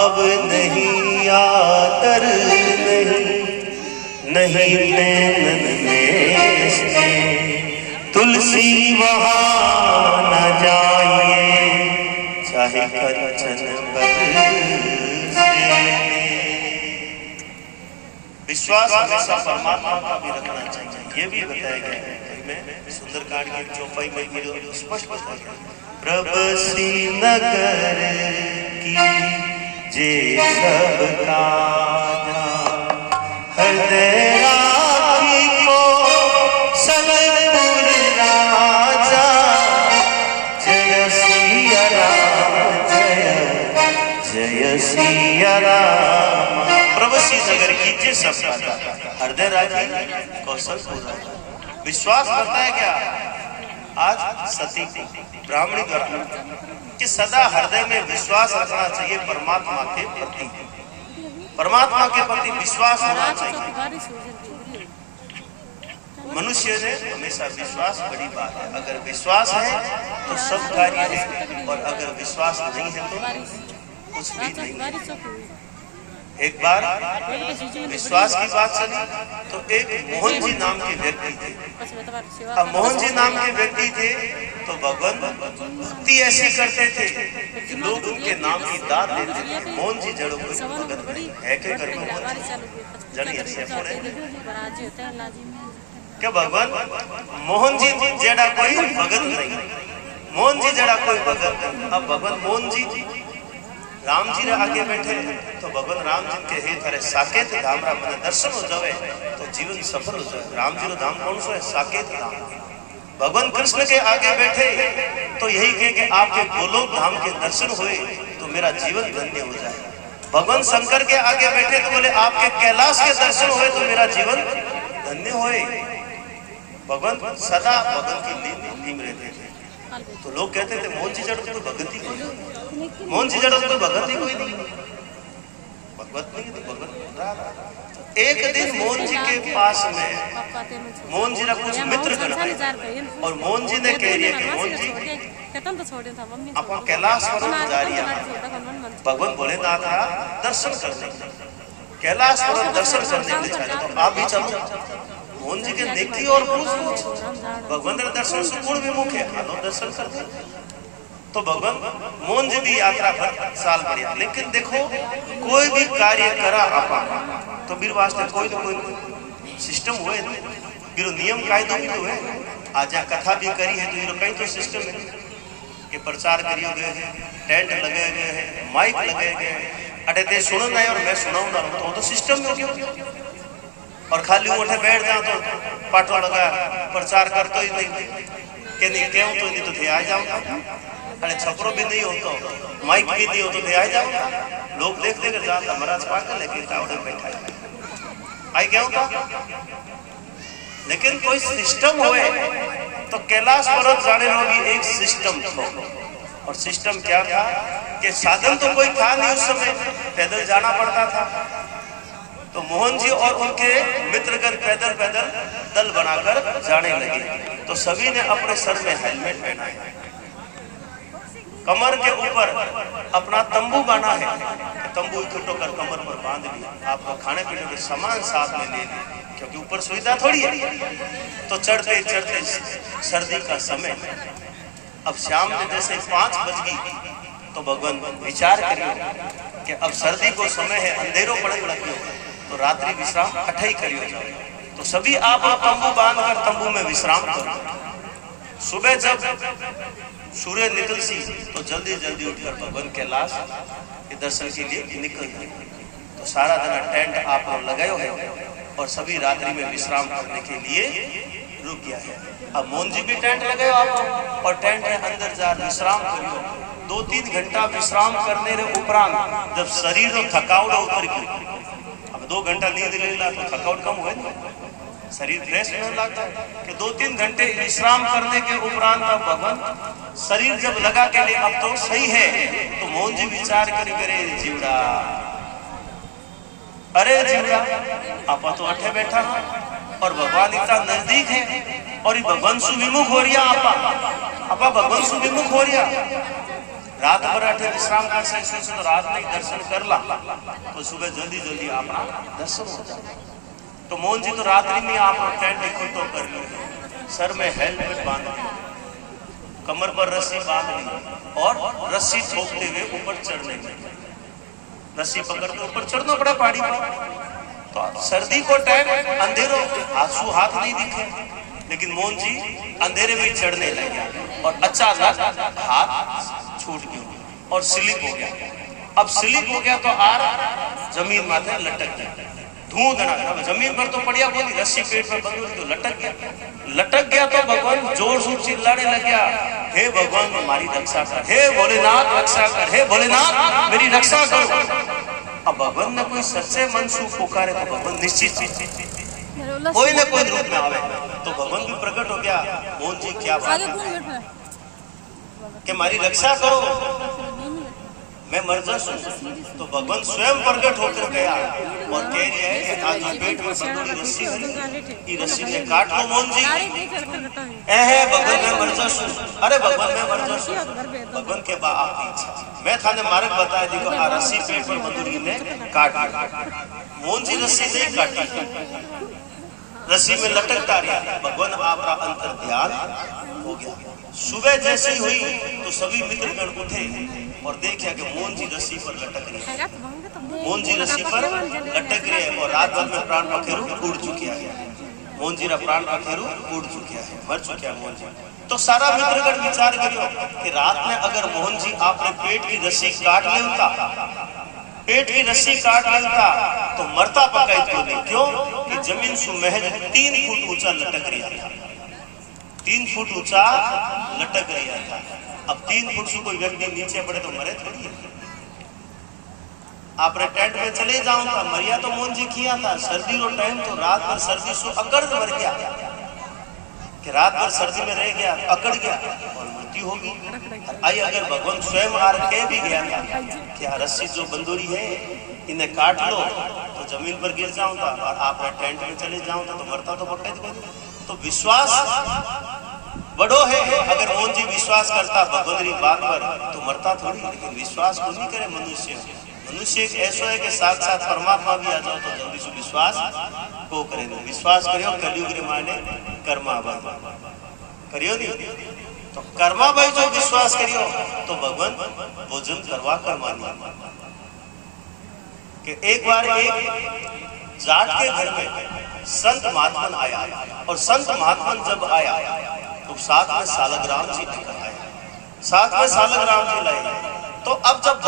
भाव नहीं आदर नहीं नैनन में से तुलसी वहाँ न जाइए चाहे कंचन बरसे। विश्वास हमेशा परमात्मा का भी रखना चाहिए। ये भी बताया गया है सुंदरकांड की चौपाई में स्पष्ट बताया गया, प्रभसी नगर की जे सब काजा हृदय राखी को सलपुर राजा। जय सिया राम जय सिया राम। प्रभसी नगर की जे सब काजा हृदय राखी कौशलपुर राजा। विश्वास बताया गया आज सती ब्राह्मणी द्वारा कि सदा हृदय में विश्वास रखना चाहिए परमात्मा के प्रति। परमात्मा के प्रति विश्वास होना चाहिए। मनुष्य ने हमेशा विश्वास बड़ी बात है। अगर विश्वास है तो सब कार्य है और अगर विश्वास नहीं है तो कुछ भी नहीं। एक बार विश्वास की बात चली तो एक मोहन जी नाम के व्यक्ति थे। अब मोहन जी नाम के व्यक्ति थे तो भगवान भक्ति ऐसी करते थे कि लोग उनके नाम की दाद देते थे। मोहन जी जड़ों को भगत है के घर में क्या भगवान मोहन जी जड़ा कोई भगत नहीं, मोहन जी जड़ा कोई भगत नहीं। अब भगवान मोहन जी राम जी रे आगे बैठे तो भगवान राम जी के हे थारे साकेत धाम रा मन दर्शन हो जावे तो जीवन सफल हो जाए। राम जी रो धाम कौन सो है? साकेत धाम। भगवान कृष्ण के आगे बैठे तो यही कहे कि आपके गोलोक धाम के दर्शन हुए तो मेरा जीवन धन्य हो जाए। भगवान शंकर के आगे बैठे तो बोले आपके कैलाश के दर्शन हुए तो मेरा जीवन धन्य होए। भगवान सदा भगवान की लीन रहते थे। तो लोग कहते थे मोहन जी जड़ तो भगत ही कोई, मोहन जी जड़ तो भगत ही कोई नहीं, भगवत नहीं तो भगत। एक दिन मोहन जी के पास में मोहन जी ने कुछ मित्र गण आए और मोहन जी ने कह दिया कि मोहन जी अपन कैलाश पर्वत जा रही है भगवान भोलेनाथ का दर्शन करने, कैलाश पर्वत दर्शन करने के लिए तो आप भी चलो। मोहन जी के देखती और पूछ भगवान का दर्शन से पूर्ण विमुख है, आलो दर्शन करते। तो भगवान मोहन जी की यात्रा पर साल बढ़िया। लेकिन देखो कोई भी कार्य करा आपा तो बीर वास्ते कोई तो कोई सिस्टम हुए, बीरो नियम कायदो भी तो है। आज कथा भी करी है तो ये कई तो सिस्टम है कि प्रचार करियो गए हैं, टेंट लगाए गए हैं, माइक लगाए गए हैं। अटे ते सुनन आए और मैं सुनाऊंगा तो सिस्टम में क्यों? और खाली उठे बैठ जाओ तो पाठो लगा प्रचार कर तो ही नहीं के नहीं क्यों तो नहीं तो थे आ जाऊंगा। अरे छपरो भी नहीं हो तो माइक भी नहीं हो तो थे आ जाऊंगा। लोग देख देकर जाता महाराज पाकर लेकिन तावड़े बैठा है आई क्या होता। लेकिन कोई सिस्टम हुए तो कैलाश पर्वत जाने में भी एक सिस्टम था। और सिस्टम क्या था कि साधन तो कोई था नहीं उस समय, पैदल जाना पड़ता था। तो मोहन जी और उनके मित्रगण पैदल पैदल दल बनाकर जाने लगे। तो सभी ने अपने सर में हेलमेट पहना है, कमर के ऊपर अपना तंबू बांधा है, तंबू इकट्ठो कर कमर पर बांध लिया। आपको खाने पीने के सामान साथ में ले लिया क्योंकि ऊपर सुविधा थोड़ी है। तो चढ़ते चढ़ते सर्दी का समय, अब शाम में जैसे 5 बज गई तो भगवान विचार करिए कि अब सर्दी को समय है, अंधेरों पड़ने लगे तो रात्रि विश्राम अठे ही करियो जाओ। तो सभी आप तंबू बांधकर तंबू में विश्राम करो। सुबह जब सूर्य निकल सी तो जल्दी जल्दी उठकर भगवान कैलाश के दर्शन के लिए निकल जाए। तो सारा दिन टेंट आप लगाए है और सभी रात्रि में विश्राम करने के लिए रुक गया है। अब मोहन जी भी टेंट लगाए आप और टेंट के अंदर जा विश्राम करियो। 2-3 घंटा विश्राम करने के उपरांत जब शरीर तो थकावट उतर गई, 2 घंटा नींद लेला तो थकावट कम हुए ना, शरीर फ्रेश होने लगता है कि 2-3 घंटे विश्राम करने के उपरांत अब भगवान शरीर जब लगा के लिए अब तो सही है। तो मोहन जी विचार करे जीवड़ा, अरे जीवड़ा आप तो अठे बैठा और भगवान इतना नजदीक है और ये भगवान सुविमुख हो रही आपा भगवान सुविमुख हो रही। रात भर आठे विश्राम कर से तो रात में दर्शन कर ला तो सुबह जल्दी जल्दी अपना दर्शन हो जाए। तो मोहन जी तो रात्रि में आप टेंट इकट्ठो कर लिए, सर में हेलमेट बांध लिया, कमर पर रस्सी बांध ली और रस्सी ठोकते हुए ऊपर चढ़ने लगे। रस्सी पकड़ के ऊपर चढ़ना पड़ा पहाड़ी पर। तो सर्दी को टाइम अंधेरों आंसू हाथ नहीं दिखे, लेकिन मोहन जी अंधेरे में चढ़ने लगे और अचानक हाथ छूट गया और स्लिप हो गया। अब स्लिप हो गया तो आर जमीन माथे लटक गया, धूधना जमीन पर तो पड़िया बोली, रस्सी पेट में बंद तो लटक गया तो भगवान जोर से चिल्लाने लग गया, हे भगवान हमारी रक्षा कर, हे भोलेनाथ रक्षा कर, हे भोलेनाथ मेरी रक्षा करो। अब भगवान ने कोई सच्चे मन से पुकारे तो भगवान निश्चित कोई न कोई रूप में आवे। तो भगवान भी प्रकट हो गया, मोहन जी क्या बात है कि हमारी रक्षा करो, मैं मर जाऊं। तो भगवान स्वयं प्रकट होकर गया और कह रही है कि आज जो पेट में बंधुरी रस्सी है, ये रस्सी ने काट लो मोहन जी। है भगवान मैं मर जाऊं, अरे भगवान मैं मर जाऊं। भगवान के बा आपकी इच्छा, मैं थाने मार्ग बताया देखो आ रस्सी पेट पर बंधुरी ने काट ली। मोहन जी रस्सी नहीं काटी, रस्सी में लटकता रहा। भगवान आपका अंतर ध्यान हो गया। सुबह जैसे ही हुई तो सभी मित्रगण उठे और देखा कि मोहन जी रस्सी पर लटक रही है, मोहन जी रस्सी पर लटक रहे हैं और रात भर में प्राण पखेरु उड़ चुके हैं। मोहन जी रा प्राण पखेरु उड़ चुके हैं, मर चुके हैं मोहन जी। तो सारा मित्रगण विचार करियो कि रात में अगर मोहन जी आपने पेट की रस्सी काट लेता, पेट की रस्सी काट लेता तो मरता पकाई तो नहीं। क्यों कि जमीन से महज 3 फुट ऊंचा लटक रहा था, 3 फुट ऊंचा लटक रहा था। अब 3 फुट से कोई व्यक्ति नीचे पड़े तो मरे थोड़ी है। आपने टेंट में चले जाऊं था, मरिया तो मोहन जी किया था। सर्दी रो टाइम तो रात भर सर्दी से अकड़ मर गया कि रात भर सर्दी में रह गया, अकड़ गया और मृत्यु होगी। आई अगर भगवान स्वयं आर के भी गया था कि रस्सी जो बंदूरी है इन्हें काट लो तो जमीन पर गिर जाऊं था और आपने टेंट में चले जाऊं था तो मरता तो पक्का। तो विश्वास बड़ो है। अगर मोहन जी विश्वास करता भगवान की बात पर तो मरता थोड़ी, लेकिन विश्वास को नहीं करे मनुष्य। मनुष्य एक ऐसा है कि साक्षात परमात्मा भी आ जाओ तो जल्दी से विश्वास को करे। विश्वास करियो कलयुग रे माने कर्मा भाई करियो नहीं तो कर्मा भाई जो विश्वास करियो तो भगवान भोजन करवा कर मानिए। कि एक बार एक जाट के घर में संत महात्मन आया और संत महात्मन जब आया तो साथ में सालग्राम जी लेकर आया, साथ में सालग्राम जी लाए। तो अब जब